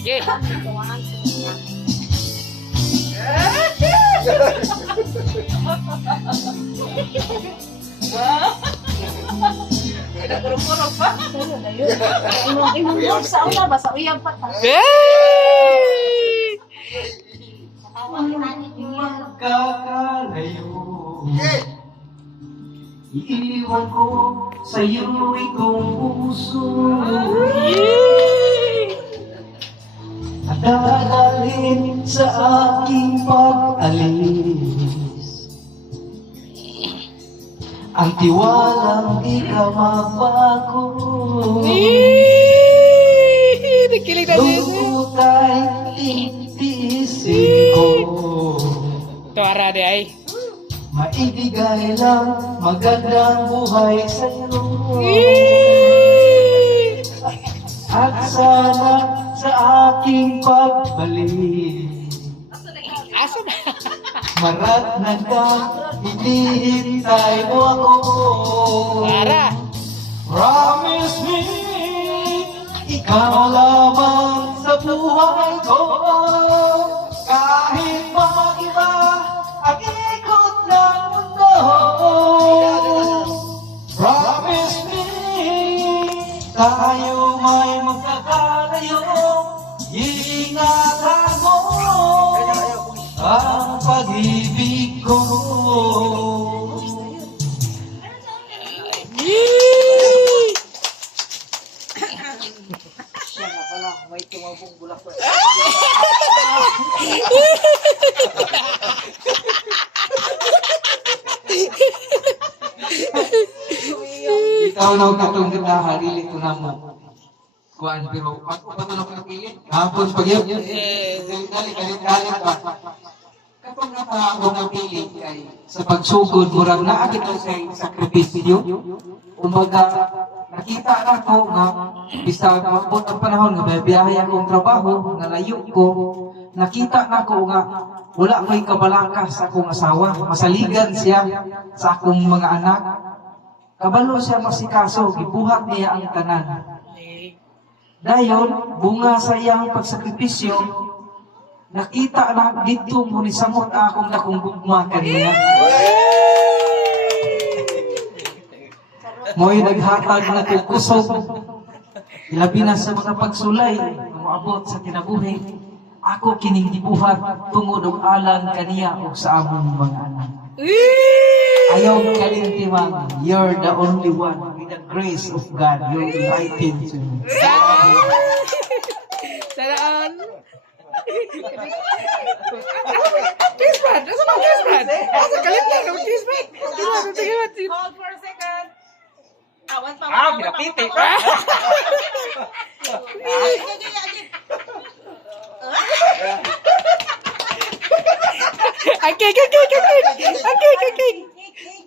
Okay. Kurang-kurang pa. Imong sa una ba sa uyab pa ta. Hey! Magkakalayo, iiwan ko sa'yo itong puso at dadalhin sa aking pag-alis ang tiwalang di ka magbago. Nakilig na din. Lungkot ay titiisin ko, Tuara di ay. maibigay lang magandang buhay sa'yo. At sana sa aking pagbalik, Asa na? maratnan ka, hinihintay mo ako. Tuara. Promise me, ikaw lamang sa buhay ko. Kahit mag-iba ang ikot ng mundo. Promise me, tayo may magkakalayo. Ingatan mo ang pag-ibig ko. Yee! Siya nga pala, may tumabong bulak pa. Ikaw na katong kita harili ko na mo. Kuan pero pag patulog ka kilit. Hapon pag yun. Dali pa. Kapag napahapon ang pilit kay sa pagsugod murag naa kita sa sakripisyo. Kumbaga nakita na ko nga bista maabot ang panahon nga biyahe akong trabaho nga layo ko. Nakita na ko nga wala ko'y kabalakas sa akong asawa. Masaligan siya sa akong mga anak. Kabalo siya masikaso, gibuhat niya ang tanan. Dayon, bunga sa iyang pagsakripisyo, nakita na dito mo ni samot akong nakong kaniya. Mo'y naghatag na kukusog. Ilabi na sa mga pagsulay, umaabot sa kinabuhi. Ako kining gibuhat tungod og alang kaniya o sa among mga anak. Ayaw kalintiman, you're the only one with the grace of God. You're invited to me. Saraan. Kiss Brad. Asa ba kiss Brad? Asa kalit lang ng kiss Brad. Hold for a second. Awan pa. pinapiti.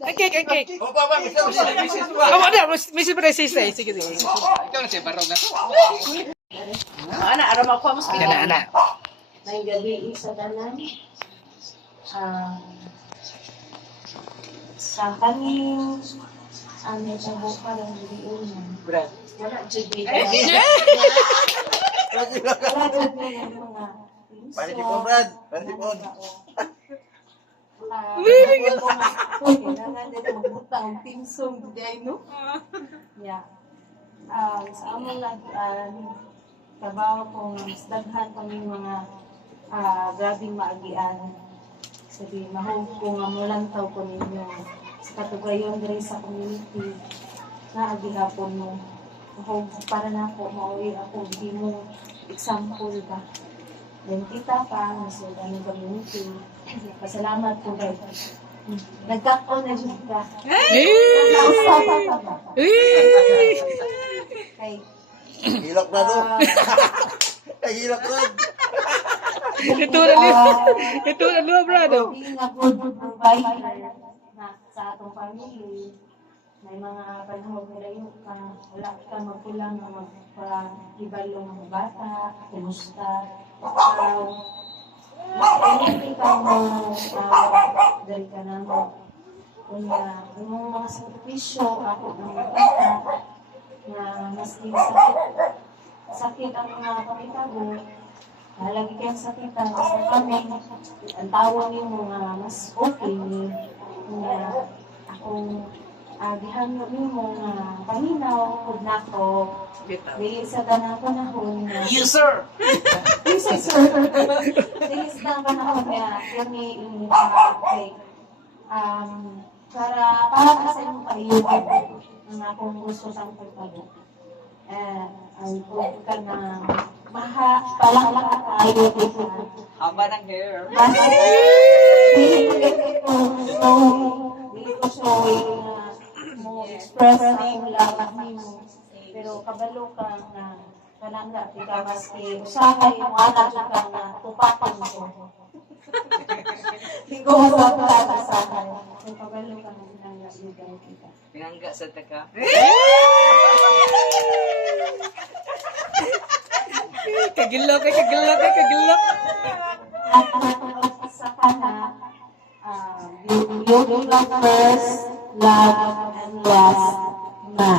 Okay. O baba, Awa na, Mrs. Presista. Sige. Ikaw na siya, barog na. Ana, ara makuha mo sa Ana. may gabi sa tanan. Sa kaning ano sa buka ng video niya. Brad. Wala jud ni. Wala jud ni mga. Panitipon, Brad. Panitipon. Kailangan din magbutang pinsong diay no. Yeah. Sa among trabaho kong daghan kami mga grabing maagian. Sabi, mahog ko nga mulantaw ko ninyo sa katugayon diri sa community na agihapon mo. Mahog para na ako, mauwi ako, hindi mo example ba. Then kita pa, nasuda ng community. Pasalamat po kayo. Nagkako na dyan ka. Nausapa ka ba? Kay, Hilak na do. Hilak na. Ito na luwa, Brad. hindi nga good provider na sa atong family. May mga panahon na layo ka, wala ka magkulang na magpa-ibalo ng bata, kumusta. Hindi ka mo dali ka na mo. Kaya, yung mga sakripisyo, ako ng bata, na maski sakit ang mga pamitago, Halagi kayong sakitan sa kami. Ang tawag niyo mga mas okay ni nga akong gihanyo nimo nga paminaw kud nako dili sa tanang panahon nga Yes, sir! yes sir dili sa tanang panahon nga kami kay para sa imong palihog ang akong gusto sa pagpalo ang pwede ka na palang tayo dito. Haba ng hair. Dili ko showing mo express ang lakas nimo. Pero kabalo ka na kanang ka maski usahay mo ana ka na tupakan mo. Tingko sa usahay. Kung kabalo ka na nang kita. Pinangga sa taka. Kagilok. Sa kana, you love first, love, and last na.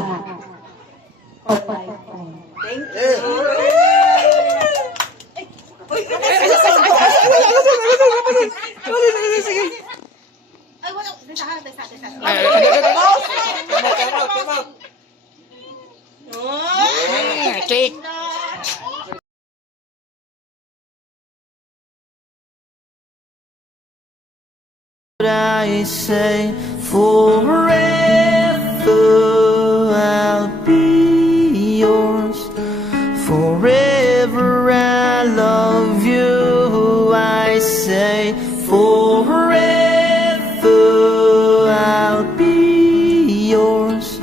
For lifetime. Thank Eh, Ay, wala. Sa Cake. I say forever I'll be yours. Forever I love you. I say forever I'll be yours.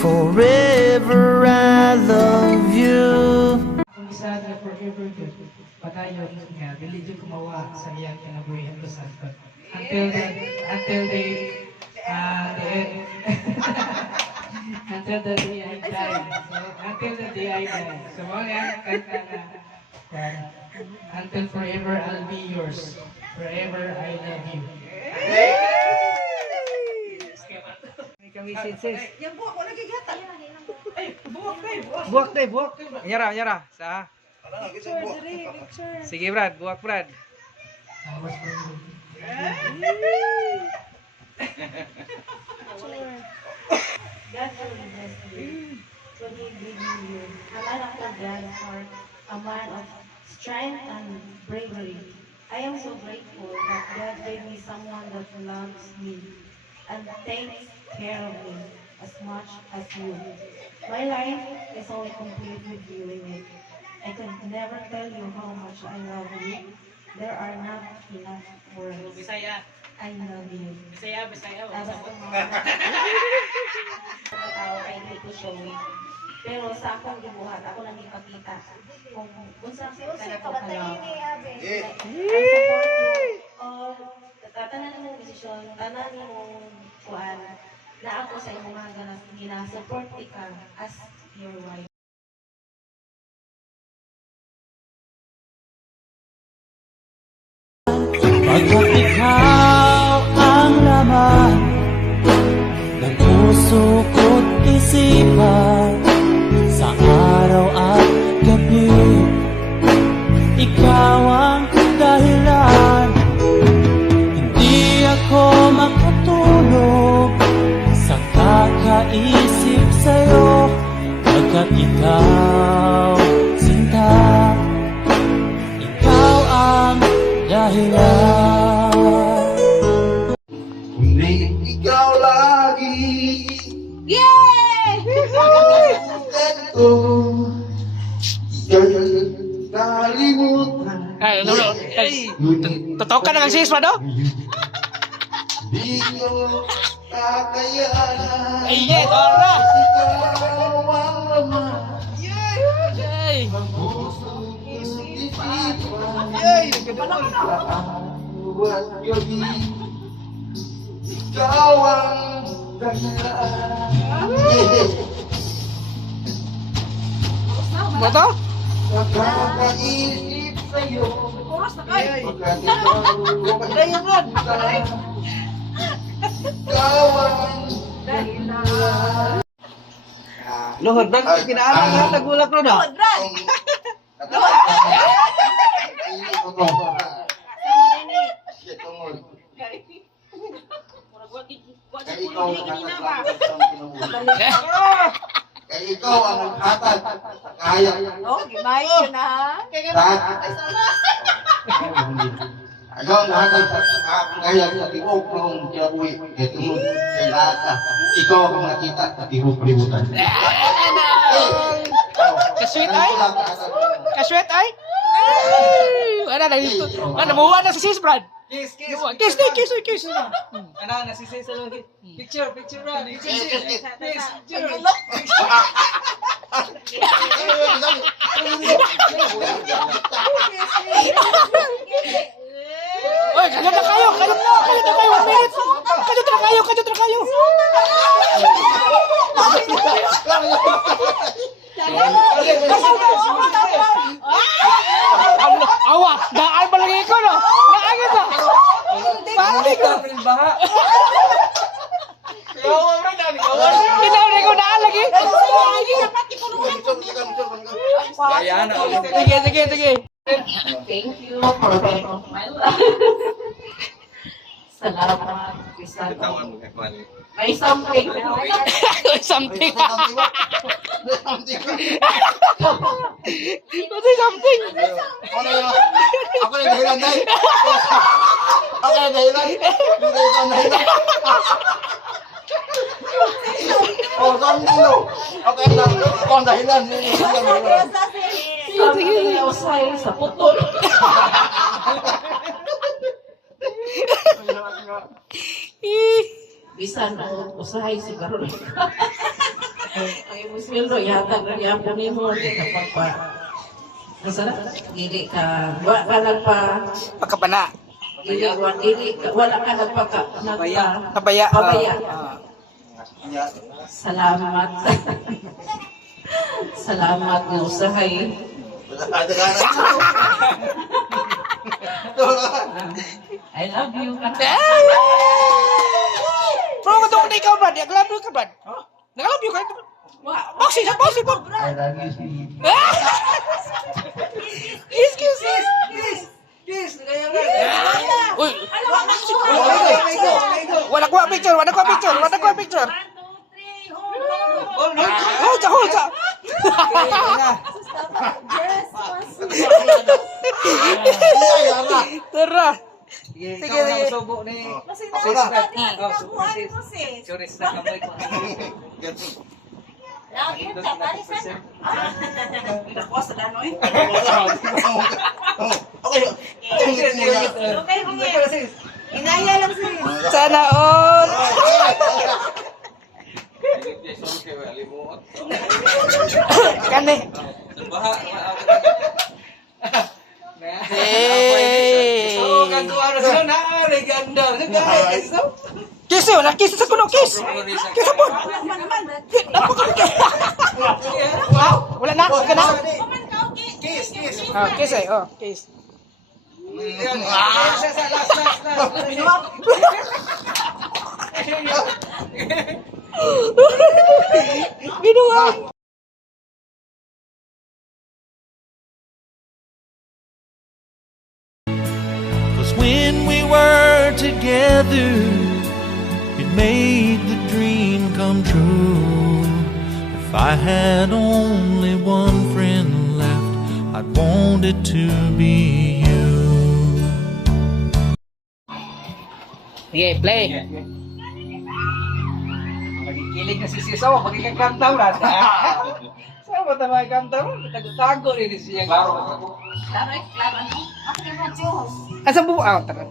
Forever I love you. Kung isa na forever good, padayon nga, religion kumawa sa iyang kinabuhian ko sa God. Until the end, until the day I die. So, until the day I die. So, mga kanta na, until forever I'll be yours. Forever I love you. May kami sis. Yan po, ako nagigata. Buwak. Nyara. Sa. Sige, Brad. Buwak, Brad. Tapos God will bless you. So He giving you a man of God's heart, a man of strength and bravery. I am so grateful that God gave me someone that loves me and takes care of me as much as you. My life is only complete with you in it. I could never tell you how much I love you. There are not enough words. I love you. Bisaya. Tao kay Tito Showy. Pero sa akong gibuhat, ako lang ipakita kung unsa sa kanang pagkalaw. eh. I support you all. Tatanan mong desisyon, tanan mong kuan na ako sa imong mga gina-support ka as your wife. Pagkat ikaw ang laman ng puso ko't isipan sa araw at gabi, ikaw ang dahilan. Hindi ako makatulog sa kakaisip sa'yo, pagkat ikaw, sinta, ikaw ang dahilan. Kundi ikaw lagi. Yay! Kalimutan ko. Ika'y nakalimutan. Totoo ka naman sis, Mado? Di ko kakayanan. Iya, tora. Ikaw ang laman. Yay! Ang puso ko't isipan. Buat gabi. Ikaw ang dahilan. Mado? Nakakaisip sa'yo. Oras na kayo. Pagkat ikaw ay ikaw ang dahilan. Luhod, Brad. Pinaalam lahat nagulak ron, ha? Brad! Ito. Ito mo. Kaya ikaw ang naghatag. Kaya ikaw ang naghatag. Kaya. Oh, gimay yun ha. Ayaw ang naghatag sa kaya sa tibok ng kiyawi. Ito mo. Kaya lahat. Ikaw ang nakita sa tibok libutan. Kasweet ay? Kasweet ay? Ano na dito? Ano, namuha na si Sis Brad? Kiss. Kiss. Ano, nasisay sa lagi. Picture, Brad. Kiss. Oy, kayot na kayo. 1 minute. Kayot na kayo. Awa, daan pa lagi ko, no? Naagad na. Pati ko. Pinawari ko daan lagi. Sige. Thank you for being of my life. Salamat. May something na. Something. Ano yun? Ako na dahilan, Day. Ako na dahilan. Hindi ikaw ang dahilan. Oh, something no. Okay lang. Ako ang dahilan. Sabi niya usay sa putol. Bisan o usahay siguro. Ay musweldo yata na yapon nimo kapag pa. Masarap dili ka wa ka nagpa Pagkapana. dili ka wala ka nagpaka Nabaya. pabaya. Salamat. Salamat na usahay. I love you. Bro, matungkol na ikaw, Brad. Nag-love you ka, Brad. Nag-love you ka. Boxing, po. I love you, sweet. Kiss. Uy. Wala ko picture. Hold up. Tara. Sige. Sige. Subo ni. Sis, Suris na kamoy ko. lagi ka, palisan. Nakuha sa danoy. Okay. Okay. Inaya lang sis. Sana all. Kani. Hey. So, gagawa na sila na. Ganda. Kiss yun. Kiss sa kuno. Kiss po. Wala na. Wala na. Kiss. Kiss eh. Kiss. Binuha. Cause when we were together, it made the dream come true. If I had only one friend left, I'd want it to be you. Sige, play. Magikilig na si Siso. Magkikakanta mo na. Saan ba tayo magkanta mo? Tago rin siya. Asa buo? Tara.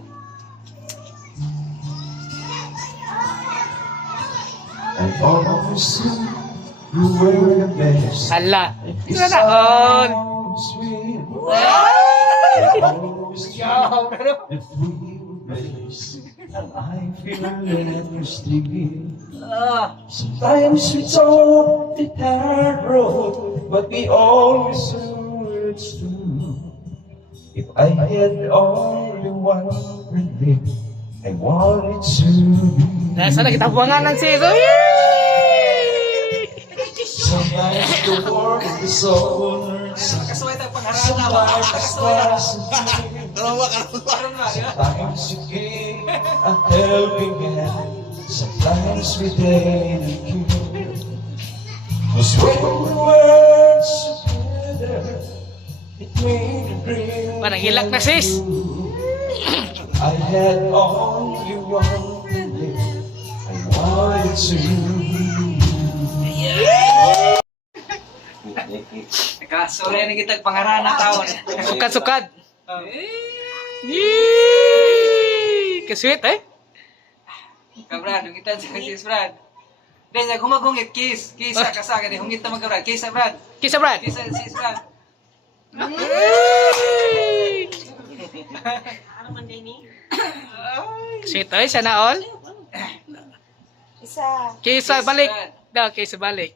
And always you were the best. Hala. Ito na on. Sweet. Always if we were blessed. And I feel endlessly. Sometimes we talk the hard road, but we always knew it's true. If I had only one regret, I wanted to be. Sana kita buangan ng sis. Sometimes the world is so hurts. Kasuway tayo pangarala. Sometimes the stars and Sometimes you give a helping hand, sometimes we take a cure. 'Cause when we were together, it made a dream. Parang hilak na, sis. I had only one thing I wanted to. Nakasulay na kita pangaran na taon. Sukad-sukad. Yee! Kasweet eh. Kabrad, hungitan sa kiss, Brad. Dahil sa humagungit, kiss. Kiss sa kasaka, di hungit na magkabrad. Kiss sa Brad. Kisa Brad. Kiss sa sis, Brad. Sweet eh, sana all. Isa. Kisa balik. Daw, kisa balik.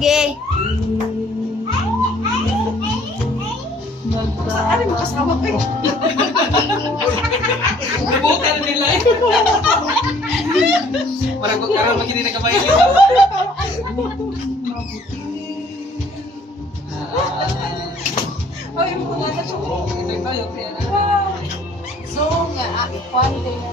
Gay. Nabutan nila eh. Parang kung karoon magiging nagkabayin nila. Ay, mo na sa ito tayo, kaya na. So, nga, ikuan din na.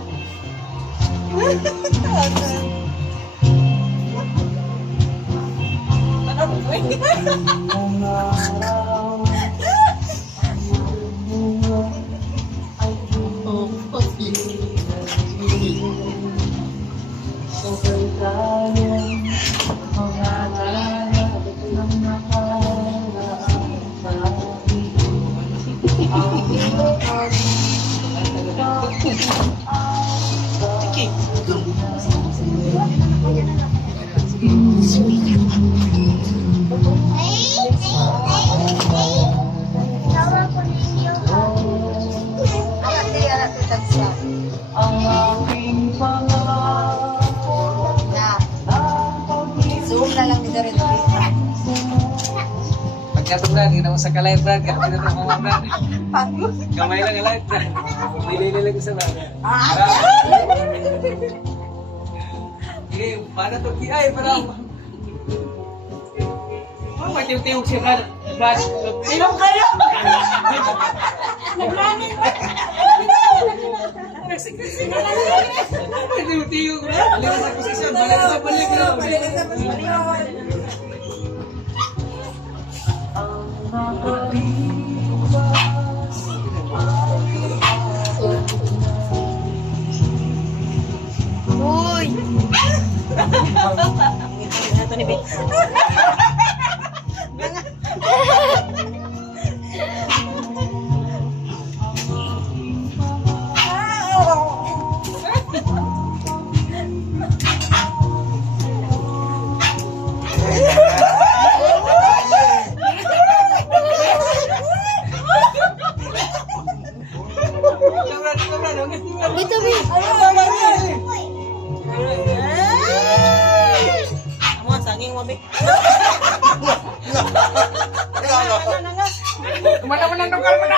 Zoom na lang dito rin. Pagkatong Brad, hindi mo sa kalay, Brad. Kapag ito mga Brad. Kamay lang alay, Brad. Nilililag ko sa Brad. Sige, paano ito? Ay, parang... Oh, may tiyog-tiyog si Brad. Brad. Sinong kayo? Naglanin ba? May tiyog-tiyog, Brad. Balik sa posisyon. Balik sa balik. Uy! Ito ni Vic. Ito, Vic. Amo, saging mo, Vic. Kumana mo ng lugar mo na.